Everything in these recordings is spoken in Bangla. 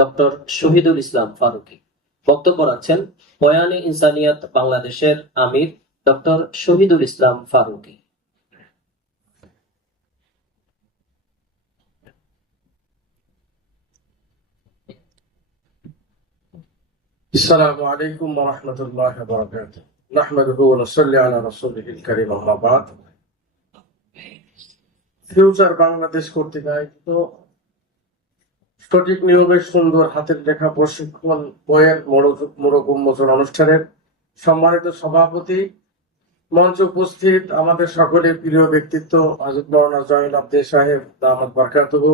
ডক্টর শহীদুল ইসলাম ফারুকী। বক্তব্য রাখছেন বয়ানে ইনসানিয়াত বাংলাদেশের আমির ডক্টর শহীদুল ইসলাম ফারুকী। আসসালামু আলাইকুম ওয়া রাহমাতুল্লাহি ওয়া বারাকাতুহু। নাহমাদুহু ওয়া নুসাল্লি আলা রাসূলিহিল কারীম, আম্মা বা'দ। ফিউচার বাংলাদেশ কর্তৃক আয়োজিত সঠিক নিয়মের সুন্দর হাতের লেখা প্রশিক্ষণ বইয়ের মোড়ক উন্মোচন অনুষ্ঠানের সম্মানিত সভাপতি, মঞ্চে উপস্থিত আমাদের সকলের প্রিয় ব্যক্তিত্ব হযরত মাওলানা জয়নুল আবদিন সাহেব দামাত বারাকাতুহু,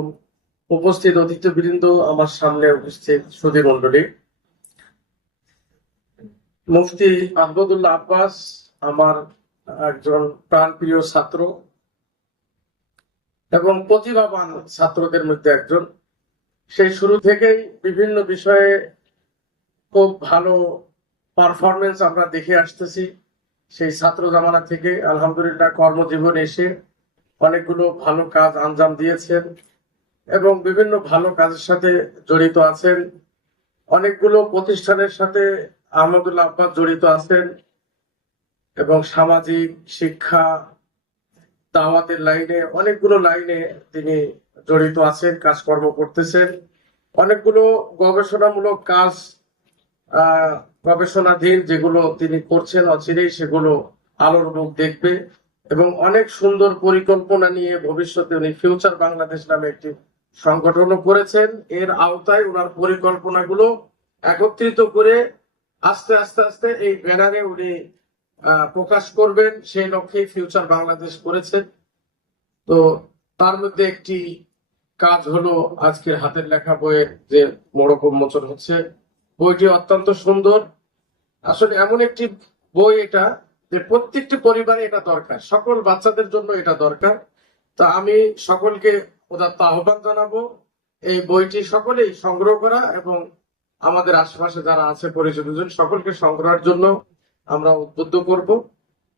উপস্থিত অতিথিবৃন্দ, আমার সামনে উপস্থিত সুধী মণ্ডলী, মুফতি আহমদুল্লাহ আব্বাস আমার একজন প্রাণপ্রিয় ছাত্র এবং প্রতিভাবান ছাত্রদের মধ্যে একজন। সেই শুরু থেকেই বিভিন্ন বিষয়ে খুব ভালো পারফরমেন্স আমরা দেখে আসতেছি। সেই ছাত্র জামানা থেকে আলহামদুলিল্লাহ কর্মজীবনে এসে অনেকগুলো ভালো কাজ আঞ্জাম দিয়েছেন এবং বিভিন্ন ভালো কাজের সাথে জড়িত আছেন। অনেকগুলো প্রতিষ্ঠানের সাথে আহমদুল্লাহ আব্বাস জড়িত আছেন এবং সামাজিক শিক্ষা দাওয়াতের লাইনে অনেকগুলো লাইনে তিনি জড়িত আছেন, কাজকর্ম করতেছেন। অনেকগুলো গবেষণামূলক কাজ গবেষণাধীন যেগুলো তিনি করছেন, অচিরেই সেগুলো আলোর মুখ দেখবে এবং অনেক সুন্দর পরিকল্পনা নিয়ে ভবিষ্যতে উনি ফিউচার বাংলাদেশ নামে একটি সংগঠনও করেছেন। এর আওতায় ওনার পরিকল্পনাগুলো একত্রিত করে আস্তে আস্তে আস্তে এই ব্যানারে উনি প্রকাশ করবেন, সেই লক্ষ্যে ফিউচার বাংলাদেশ করেছেন। তো তার মধ্যে একটি কাজ হলো আজকের হাতের লেখা বইয়ের যে মোড়ক উন্মোচন হচ্ছে। বইটি অত্যন্ত সুন্দর, আসলে এমন একটি বই এটা যে প্রত্যেকটি পরিবারে এটা দরকার, সকল বাচ্চাদের জন্য এটা দরকার। তা আমি সকলকে উদাত্ত আহ্বান জানাবো এই বইটি সকলেই সংগ্রহ করা এবং আমাদের আশেপাশে যারা আছে পরিচিতজন সকলকে সংগ্রহের জন্য আমরা উদ্বুদ্ধ করব।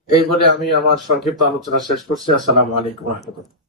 এই বলে আমি আমার সংক্ষিপ্ত আলোচনা শেষ করছি। আসসালামু আলাইকুম ওয়া রাহমাতুল্লাহ।